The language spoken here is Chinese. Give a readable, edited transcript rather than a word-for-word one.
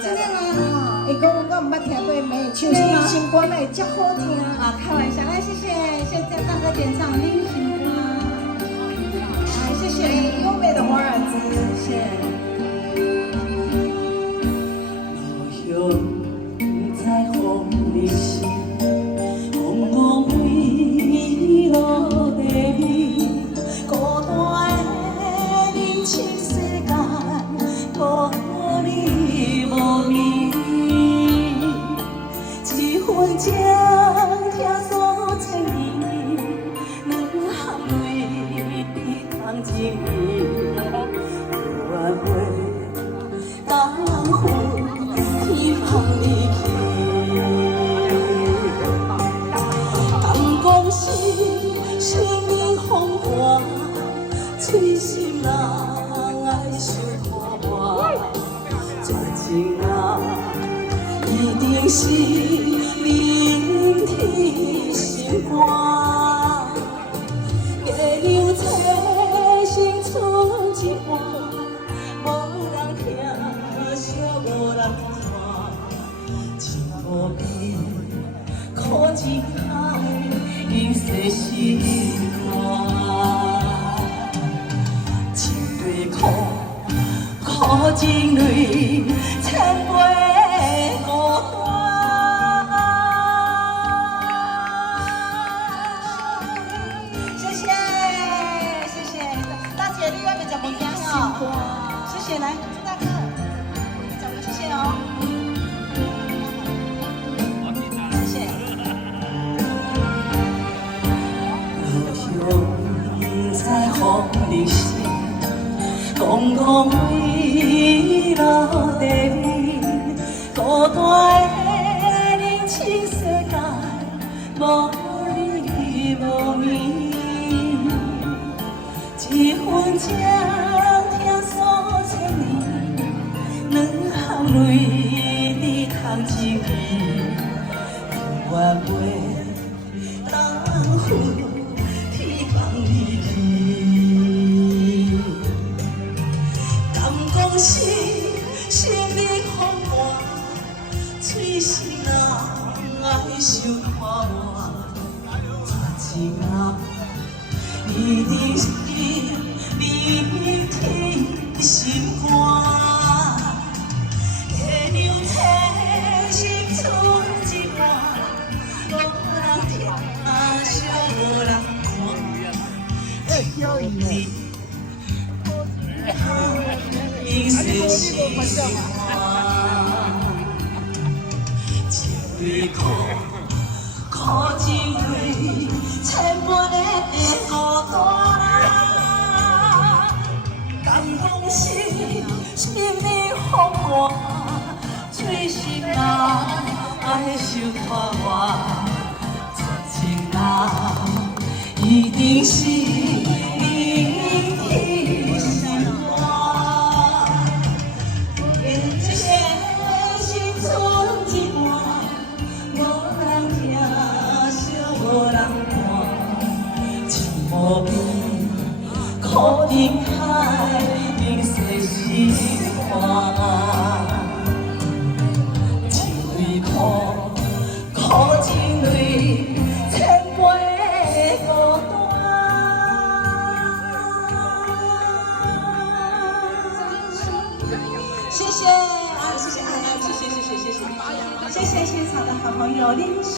真的啊，伊讲我毋捌听过妹唱新歌会遮好听啊，开玩笑，来谢谢，现在大哥点唱《你心歌》，来谢谢优美的华尔兹，谢谢。老乡在风里时，风雨为落地味，孤单的人生世界，无你无味，一份情听诉千年，两行泪通情义，我袂当分。天空离去，敢讲心冷风寒，嘴心人爱受看破，绝情啊，一定是明天心肝，月亮初升出一半，无人听，惜无人看。无边，苦一海，人世心肝。一对苦，苦尽泪，千杯孤单。谢谢，谢谢，大姐，你外面讲不一样哦。谢谢，来，朱大哥，讲个谢谢哦。在风里时，风雨为落地味，孤单的人生世界，无你无味，一份情听诉千年，两行泪你通情义，我袂当分。离去，敢讲心里风寒，嘴心人爱受看破，绝情啊，一定是明天心肝，月亮初升出一半，无人听，惜无人看。因世心肝，一对苦，苦尽泪，千杯孤单。敢讲心里风寒，嘴心人爱受看破，绝情人一定是。无边苦人海，人世心肝。一对苦，苦尽泪，千杯孤单。谢谢啊，谢谢啊，谢谢谢谢谢谢，谢谢现场的好朋友林。